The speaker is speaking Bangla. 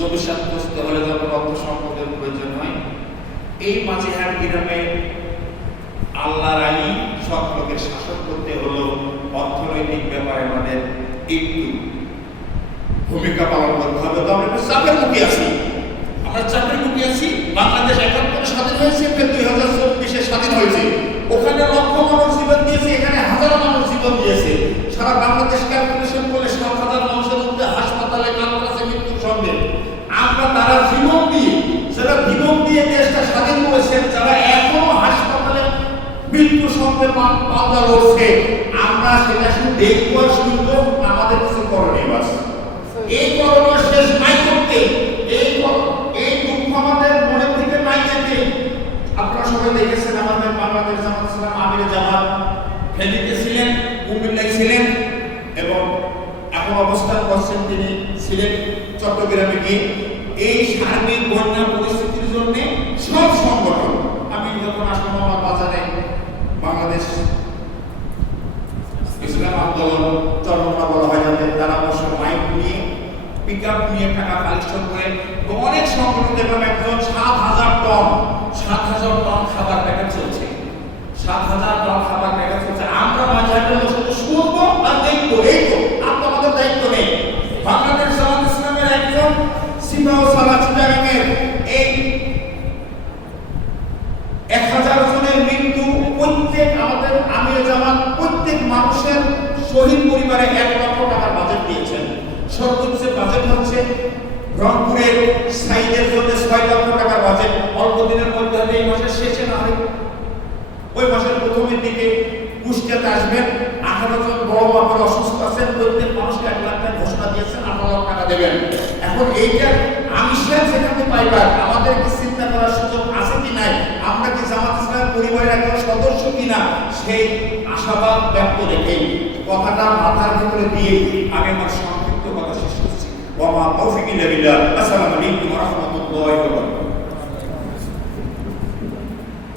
জমি সাব্যস্ত হলে যখন অর্থ সম্পদের প্রয়োজন হয়, এই মাঝিহাট গ্রামে আল্লাহর আইন সব লোকের শাসন করতে হলো। অর্থনৈতিক ব্যাপারে আমাদের একটু ভূমিকা পালন করতে হবে। তো আমরা চাপের মুখে আছি, বাংলাদেশ ৭১ স্বাধীন হয়েছে, ফের ২০২৪ স্বাধীন হয়েছে। ওখানে লক্ষ মানুষ জীবন দিয়েছে, এখানে হাজার মানুষ জীবন দিয়েছে। সারা বাংলাদেশ ক্যালকুলেশন করলে ৭,০০০ মানুষের মধ্যে হাসপাতালে কালকাছে মৃত্যুর সঙ্গে। আমরা তারা জীবন দিয়ে, যারা জীবন দিয়ে দেশটা স্বাধীন করেছেন, যারা এখনো হাসপাতালে মৃত্যুর সঙ্গে পাল্লা লড়ছে, আমরা সেটা শুধু দেখবো আর শুনবো, আমাদের কিছু করণীয় আছে। এই করণীয় শেষ নাই করতে, এই দুঃখ আমাদের মনে থেকে নাই যেতে। আপনারা সবাই দেখেছেন আমাদের বাংলাদেশ জামাত ইসলাম আমিরে জামাত ফেনীতে ছিলেন, কুমিল্লায় ছিলেন এবং এখন অবস্থান করছেন তিনি ছিলেন চট্টগ্রামে গিয়ে। এই সার্বিক বন্যা পরিস্থিতির জন্য সব সংগঠন, আমি যখন আসলাম আমার বাজারে বাংলাদেশ ইসলাম আন্দোলন চরমনা বলা হয় যাতে, তারা অবশ্য মাইক নিয়ে পিকআপ নিয়ে টাকা কালেকশন করে অনেক সংগঠন দেখলাম একজন ৭,০০০ টন খাবার প্যাকেট চলছে। ৭,০০০ টন খাবার প্যাকেট চলছে। আমরা মাঝারের শুধু শুনবো আর দেখবো, এই তো আপনাদের দায়িত্ব নেই। বাংলাদেশ জামাত ইসলামের একজন সিপাহ সালাহ চিটাগাংয়ের এই ১,০০০ জনের মৃত্যু, প্রত্যেক আমাদের আমিরে জামাত প্রত্যেক মানুষের শহীদ পরিবারে ১ লক্ষ টাকার বাজেট দিয়েছেন। সর্বোচ্চ বাজেট হচ্ছে রংপুরের সাইদের জন্য ৬ লক্ষ টাকার বাজেট। অল্প দিনের মধ্যে এই মাসের শেষে না হয়, ওই মাসের প্রথমের দিকে কুষ্টিয়াতে আসবেন। ১৮ জন বড় বাবার অসুস্থ আছেন, প্রত্যেক মানুষকে ১ লাখ টাকা ঘোষণা দিয়েছেন, ১৮ লাখ টাকা দেবেন। এখন এইটা আমি সেখানে পাইবার আমাদের কি চিন্তা করার সুযোগ আছে কি নাই, আমরা কি জামাত ইসলাম পরিবারের একজন সদস্য কিনা, সেই আশাবাদ ব্যক্ত রেখে কথাটা মাথার ভিতরে দিয়ে আমি আমার সংক্ষিপ্ত কথা শেষ করছি। ওয়া মা তাওফিক ইল্লা বিল্লাহ। আসসালামু আলাইকুম ওয়া রাহমাতুল্লাহি ওয়া বারাকাতুহু।